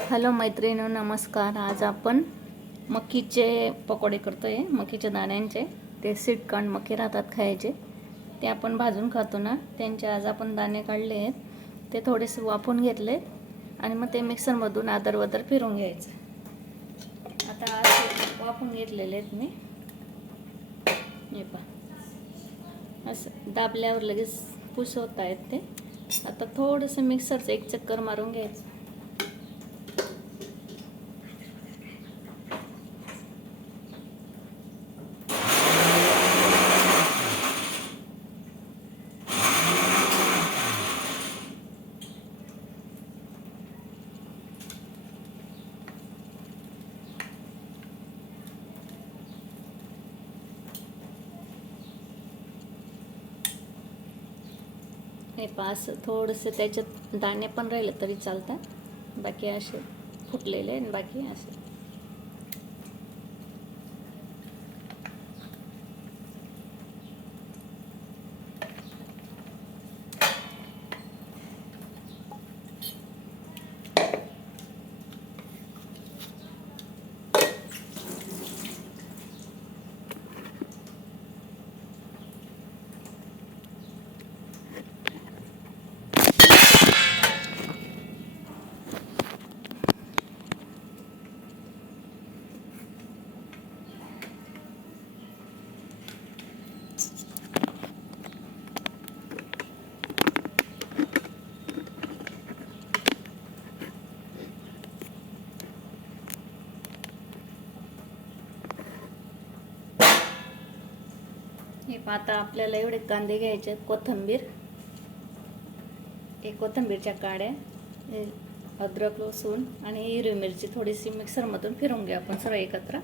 Hello मैत्रिणी, नमस्कार. आज आपण मकीचे पकोडे करतोय. मकीच्या दाण्यांचे, ते स्वीटकॉर्न मकी राहतात खायचे, ते आपण भाजून खातो ना, त्यांचे आज आपण दाणे काढले आहेत. ते थोडेसे वाफवून घेतले आणि मग ते मिक्सरमधून आदर फिरून घ्यायचं. आता आज वाफवून घेतलेले आहेत मी. हे पहा, असं दाबल्यावर लगेच पुस होत आहेत ते. आता थोडंसं मिक्सरचं एक चक्कर मारून घ्यायचं. हे पास थोडंसं त्याच्यात दाणे पण राहिले तरी चालतात, बाकी असे फुटलेले आणि बाकी असे. हे आता आपल्याला एवढे कांदे घ्यायचे, कोथिंबीर, एक कोथिंबीरच्या काड्या, अद्रक, लसूण आणि हिरवी मिरची थोडीशी मिक्सरमधून फिरून घ्या आपण सर्व एकत्र.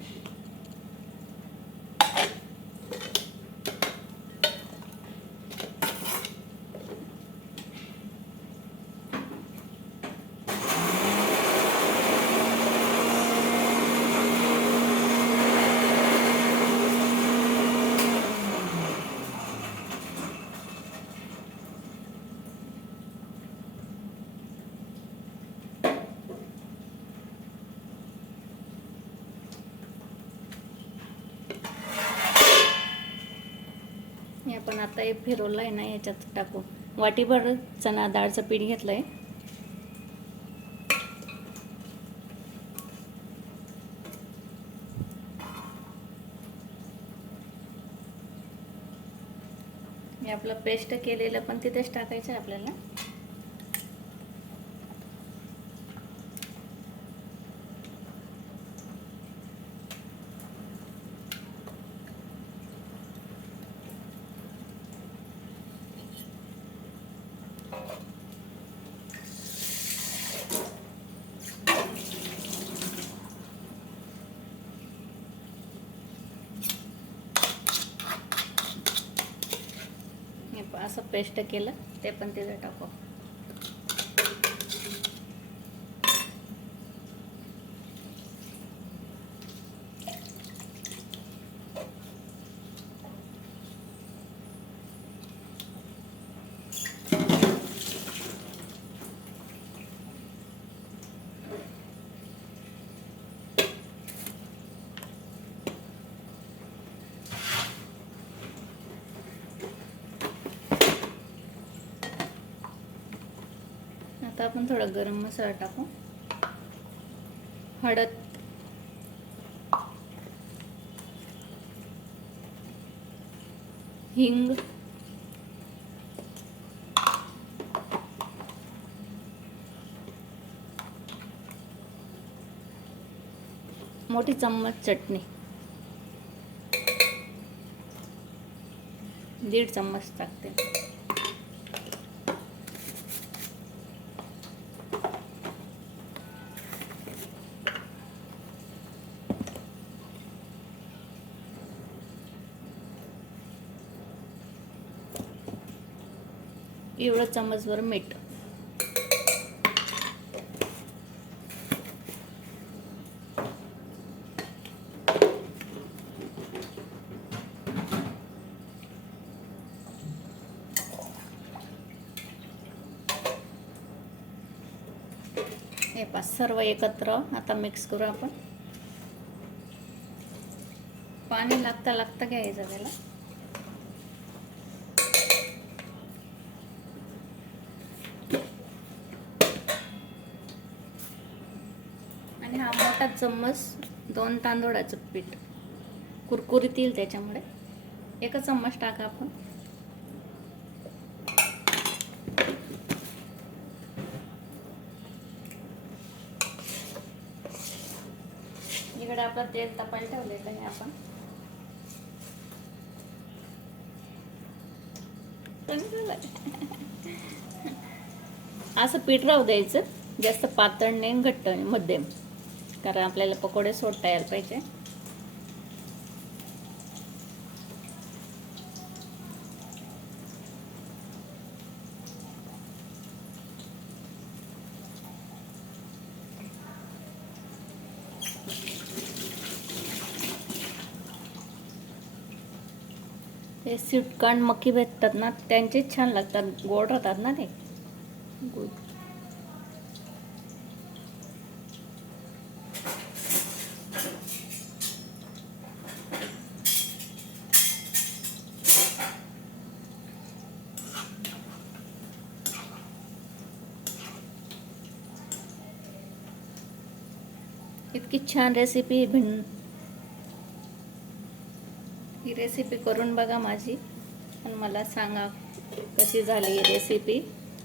हे आपण आता हे फिरवलं आहे ना, याच्यात टाकू. वाटीभर चणा डाळचं पीठ घेतलं आहे. हे आपलं पेस्ट केलेलं पण तिथेच टाकायचं आहे आपल्याला. असं पेस्ट केलं ते पण तिथं टाकू. आता आपण थोडा गरम मसाला टाकू, हळद, हिंग, मोठी चम्मच चटणी, 1.5 चम्मच टाकते. एवढं चम्मचभर मीठ. हे पा सर्व एकत्र आता मिक्स करू आपण. पाणी लागता लागता घ्यायचं त्याला. आणि हा मोठा चम्मच 2 तांदूळाचं पीठ कुरकुरीत येईल त्याच्यामुळे 1 चम्मच टाका आपण. इकडे आपलं तेल तापायला ठेवलेलं आहे आपण. असं पीठ राहू द्यायचं, जास्त पातळ नाही घट्ट नाही, मध्यम, कारण आपल्याला पकोडे सोडता यायला पाहिजे. ते स्वीटकॉर्न मक्की भेटतात ना, त्यांचेच छान लागतात, गोड राहतात ना ते. गुड. इतकी छान रेसिपी ही रेसिपी करून बघा माझी आणि मला सांगा कशी झाली ही रेसिपी.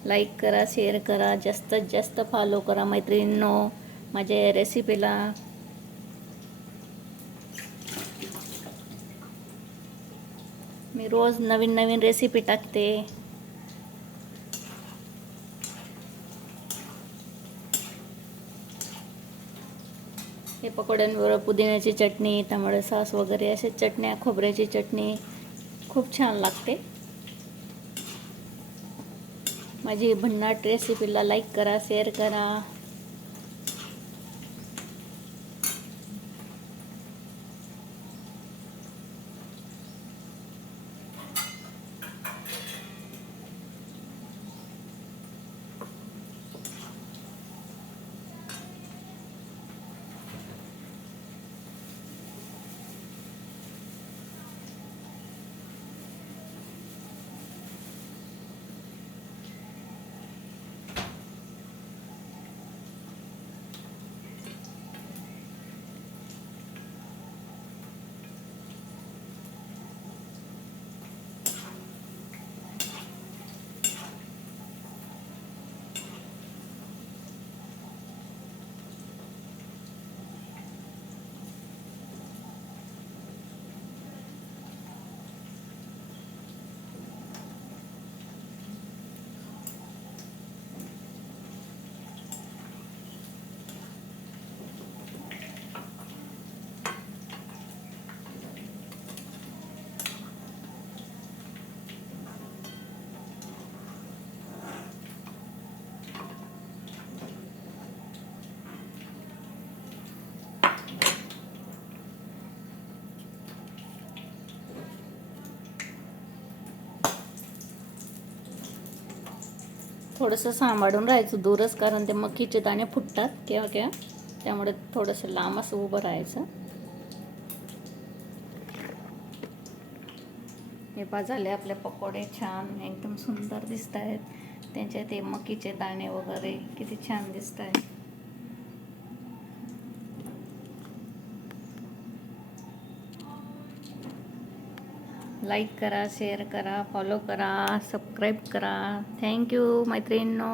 लाईक करा, शेअर करा, जास्तीत जास्त फॉलो करा मैत्रिणींनो माझ्या या रेसिपीला. मी रोज नवीन नवीन रेसिपी टाकते. हे पकोड्यांबरोबर पुदिन्याची चटणी, टमाटर सॉस वगैरे असे चटण्या, खोबऱ्याची चटणी खूप छान लागते. माझी भन्नाट रेसिपीला लाईक करा, शेअर करा. थोडंसं सांभाळून राहायचं दूरच, कारण ते मक्कीचे दाणे फुटतात केव्हा केव्हा, त्यामुळे थोडंसं लांब असं उभं राहायचं. हे पा झाले आपले पकोडे, छान एकदम सुंदर दिसत आहेत. त्यांचे ते मक्कीचे दाणे वगैरे किती छान दिसत आहेत. लाईक करा, शेअर करा, फॉलो करा, सबस्क्राईब करा. थँक्यू मैत्रिणींनो.